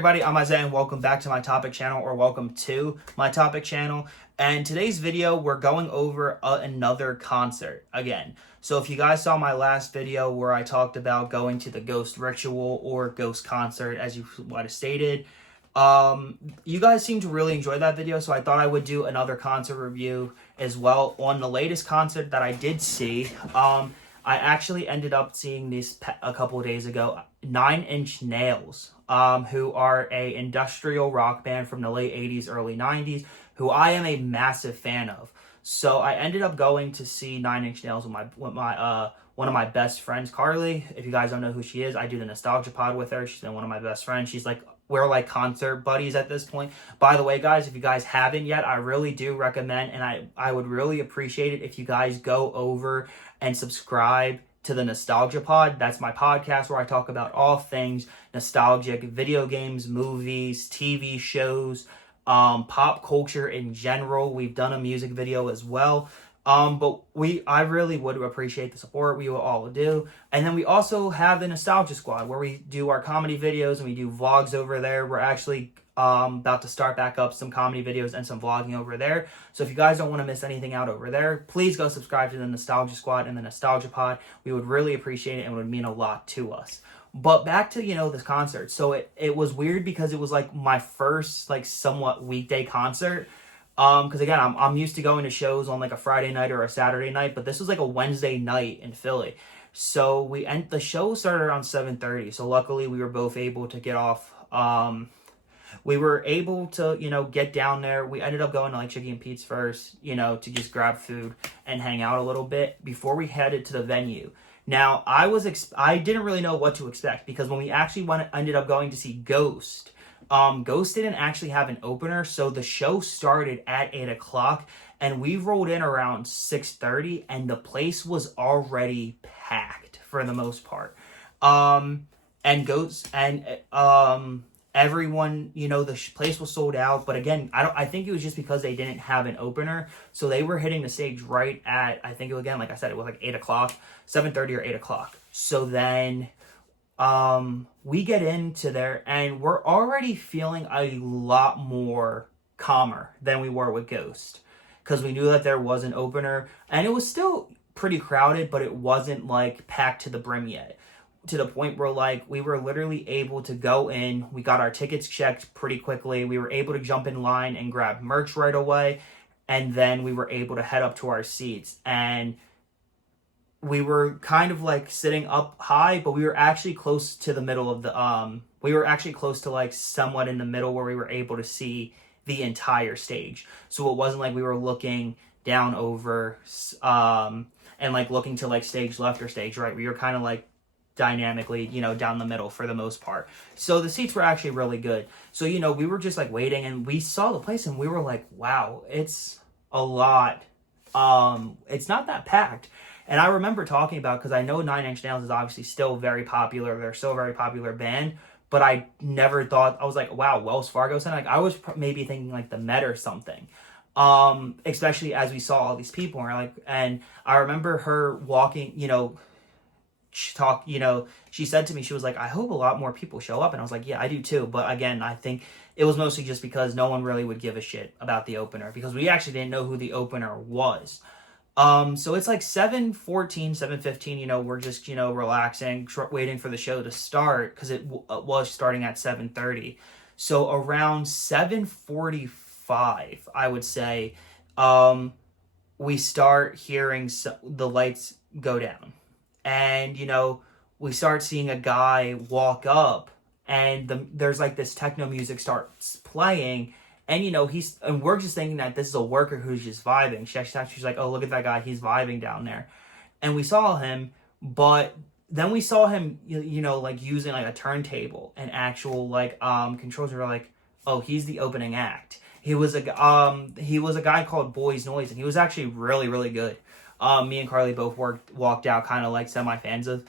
everybody, I'm Isaiah and welcome back to my topic channel, or welcome to my topic channel. And today's video, we're going over another concert again. So if you guys saw my last video where I talked about going to the ghost ritual or ghost concert, as you might have stated, you guys seem to really enjoy that video, so I thought I would do another concert review as well on the latest concert that I did see. I actually ended up seeing this a couple of days ago. 9 Inch Nails, who are a industrial rock band from the late 80s, early 90s, who I am a massive fan of. So I ended up going to see 9 Inch Nails with my one of my best friends, Carleigh. If you guys don't know who she is, I do the Nostalgia Pod with her. She's been one of my best friends. We're like concert buddies at this point. By the way, guys, if you guys haven't yet, I really do recommend, and I would really appreciate it if you guys go over and subscribe to the Nostalgia Pod. That's my podcast where I talk about all things nostalgic, video games, movies, TV shows, pop culture in general. We've done a music video as well. But I really would appreciate the support. We will all do. And then we also have the Nostalgia Squad, where we do our comedy videos and we do vlogs over there. We're actually about to start back up some comedy videos and some vlogging over there. So if you guys don't want to miss anything out over there, please go subscribe to the Nostalgia Squad and the Nostalgia Pod. We would really appreciate it and it would mean a lot to us. But back to, this concert. So it was weird because it was like my first somewhat weekday concert. Because again, I'm used to going to shows on like a Friday night or a Saturday night, but this was like a Wednesday night in Philly. So the show started around 7:30. So luckily we were both able to get off. We were able to, get down there. We ended up going to like Chicky and Pete's first, to just grab food and hang out a little bit before we headed to the venue. Now, I didn't really know what to expect because when we actually ended up going to see Ghost, Ghost didn't actually have an opener, so the show started at 8 o'clock, and we rolled in around 6:30, and the place was already packed for the most part. Everyone, the place was sold out, but again, I think it was just because they didn't have an opener, so they were hitting the stage right at, I think, again, like I said, it was like 8 o'clock, 7:30 or 8 o'clock. So then we get into there and we're already feeling a lot more calmer than we were with Ghost, because we knew that there was an opener and it was still pretty crowded, but it wasn't like packed to the brim yet, to the point where we were literally able to go in. We got our tickets checked pretty quickly. We were able to jump in line and grab merch right away, and then we were able to head up to our seats. And we were kind of sitting up high, but we were actually close to the middle of the, we were actually close to somewhat in the middle where we were able to see the entire stage. So it wasn't like we were looking down over, and looking to stage left or stage right. We were kind of dynamically, down the middle for the most part. So the seats were actually really good. So, we were just waiting, and we saw the place and we were like, wow, it's a lot. It's not that packed. And I remember talking about, because I know 9 Inch Nails is obviously still very popular. They're still a very popular band. But I never thought, I was like, wow, Wells Fargo Center. I was maybe thinking the Met or something. Especially as we saw all these people. And I remember her walking, she said to me, she was like, I hope a lot more people show up. And I was like, yeah, I do too. But again, I think it was mostly just because no one really would give a shit about the opener, because we actually didn't know who the opener was. So it's 7:14, 7:15, we're just, relaxing, waiting for the show to start, because it was starting at 7:30. So around 7:45, I would say, we start hearing the lights go down. And, we start seeing a guy walk up, and there's this techno music starts playing. And, and we're just thinking that this is a worker who's just vibing. She's like, oh, look at that guy. He's vibing down there. And we saw him, but then we saw him, using a turntable and actual controls. We were like, oh, he's the opening act. He was a guy called Boys Noise, and he was actually really, really good. Me and Carleigh both walked out kind of semi-fans of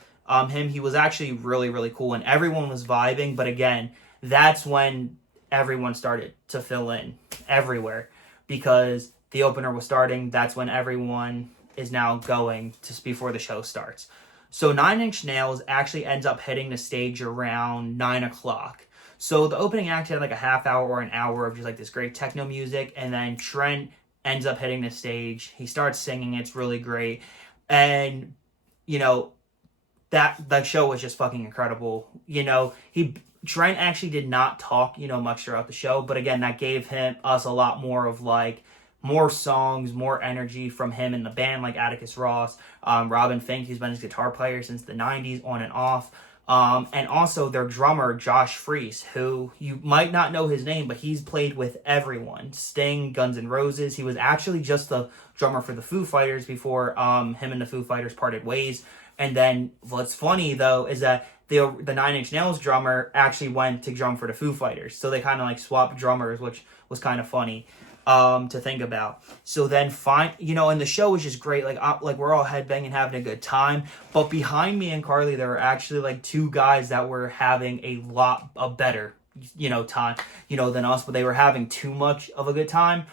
him. He was actually really, really cool, and everyone was vibing. But again, that's when everyone started to fill in everywhere, because the opener was starting. That's when everyone is now going just before the show starts. So 9 Inch Nails actually ends up hitting the stage around 9 o'clock. So the opening act had like a half hour or an hour of just like this great techno music, and then Trent ends up hitting the stage. He starts singing. It's really great. And, you know, that show was just fucking incredible. You know, Trent actually did not talk, you know, much throughout the show, but again, that gave us a lot more of like more songs, more energy from him in the band, like Atticus Ross, Robin Fink, who's been his guitar player since the 90s, on and off. And also their drummer, Josh Freese, who you might not know his name, but he's played with everyone. Sting, Guns N' Roses. He was actually just the drummer for the Foo Fighters before him and the Foo Fighters parted ways. And then what's funny, though, is that the Nine Inch Nails drummer actually went to drum for the Foo Fighters. So they kind of like swapped drummers, which was kind of funny to think about. So then you know, and the show was just great. Like we're all headbanging, having a good time. But behind me and Carleigh, there were actually like two guys that were having a better, you know, time, you know, than us, but they were having too much of a good time.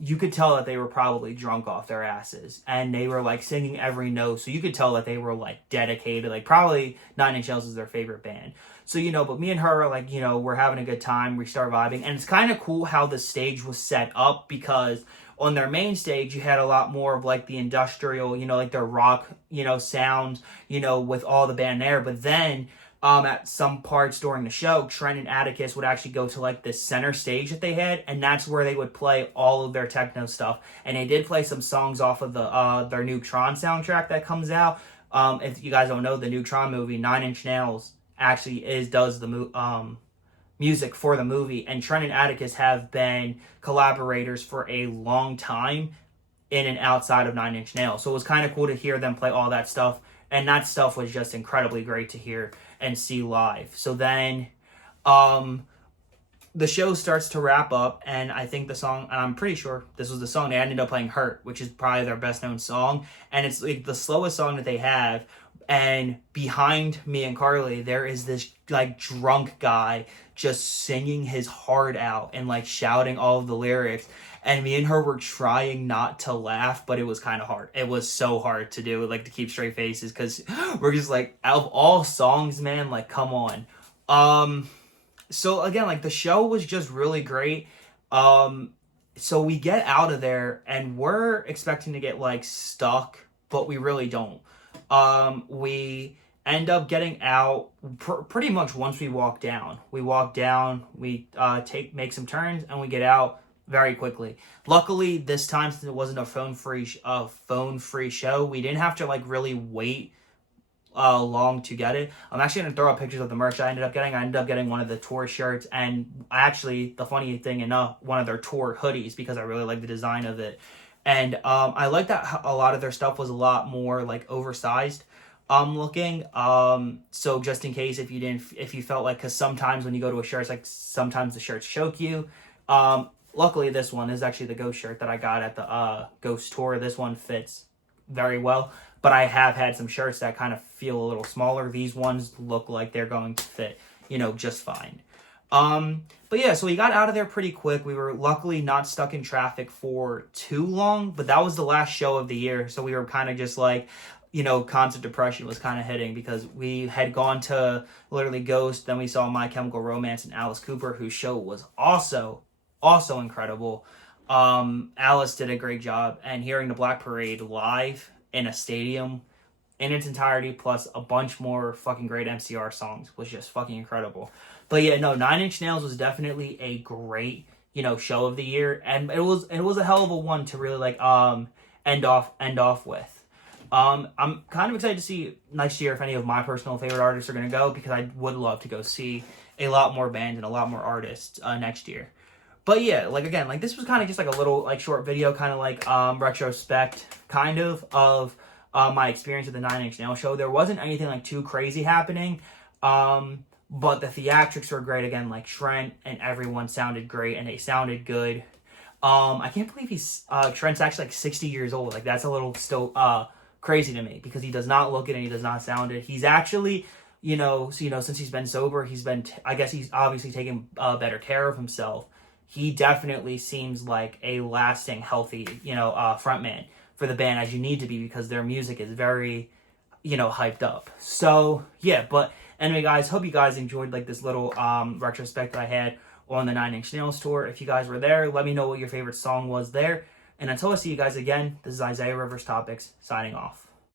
You could tell that they were probably drunk off their asses, and they were like singing every note. So you could tell that they were like dedicated, like probably Nine Inch Nails is their favorite band. So, you know, but me and her are like, you know, we're having a good time. We start vibing, and it's kind of cool how the stage was set up, because on their main stage, you had a lot more of like the industrial, you know, like their rock, you know, sounds, you know, with all the band there. But then, at some parts during the show, Trent and Atticus would actually go to like the center stage that they had, and that's where they would play all of their techno stuff. And they did play some songs off of their new Tron soundtrack that comes out. If you guys don't know, the new Tron movie, Nine Inch Nails actually does the music for the movie, and Trent and Atticus have been collaborators for a long time in and outside of Nine Inch Nails. So it was kind of cool to hear them play all that stuff, and that stuff was just incredibly great to hear and see live. So then the show starts to wrap up, and I think the song, and I'm pretty sure this was the song, they ended up playing Hurt, which is probably their best known song, and it's like the slowest song that they have. And behind me and Carleigh, there is this like drunk guy just singing his heart out and like shouting all of the lyrics. And me and her were trying not to laugh, but it was kind of hard. It was so hard to do, like to keep straight faces, because we're just like, out of all songs, man, like come on. So again, like the show was just really great. So we get out of there and we're expecting to get like stuck, but we really don't. We end up getting out pretty much once we walk down. We walk down, we make some turns, and we get out very quickly. Luckily, this time, since it wasn't a phone free show, we didn't have to like really wait long to get it. I'm actually gonna throw up pictures of the merch I ended up getting. I ended up getting one of the tour shirts, and actually, the funny thing enough, one of their tour hoodies, because I really like the design of it. And I like that a lot of their stuff was a lot more like oversized looking. So just in case if you felt like, because sometimes when you go to a shirt, it's like sometimes the shirts choke you. Luckily this one is actually the Ghost shirt that I got at the Ghost tour. This one fits very well, but I have had some shirts that kind of feel a little smaller. These ones look like they're going to fit, you know, just fine. But yeah, so we got out of there pretty quick. We were luckily not stuck in traffic for too long, but that was the last show of the year. So we were kind of just like, you know, concert depression was kind of hitting, because we had gone to literally Ghost. Then we saw My Chemical Romance and Alice Cooper, whose show was also incredible. Alice did a great job, and hearing the Black Parade live in a stadium in its entirety, plus a bunch more fucking great MCR songs, was just fucking incredible. But yeah, no, Nine Inch Nails was definitely a great, you know, show of the year, and it was a hell of a one to really like end off with. I'm kind of excited to see next year if any of my personal favorite artists are going to go, because I would love to go see a lot more bands and a lot more artists next year. But yeah, like again, like this was kind of just like a little like short video, kind of like retrospect kind of my experience with the Nine Inch Nails show. There wasn't anything like too crazy happening. But the theatrics were great. Again, like Trent and everyone sounded great, and they sounded good. I can't believe Trent's actually like 60 years old. Like that's a little still crazy to me, because he does not look it and he does not sound it. He's actually, you know, since he's been sober, I guess he's obviously taking better care of himself. He definitely seems like a lasting, healthy, you know, frontman for the band, as you need to be, because their music is very, you know, hyped up. So yeah, Anyway, guys, hope you guys enjoyed like this little retrospect that I had on the 9 Inch Nails tour. If you guys were there, let me know what your favorite song was there. And until I see you guys again, this is Isaiah Rivers Topics signing off.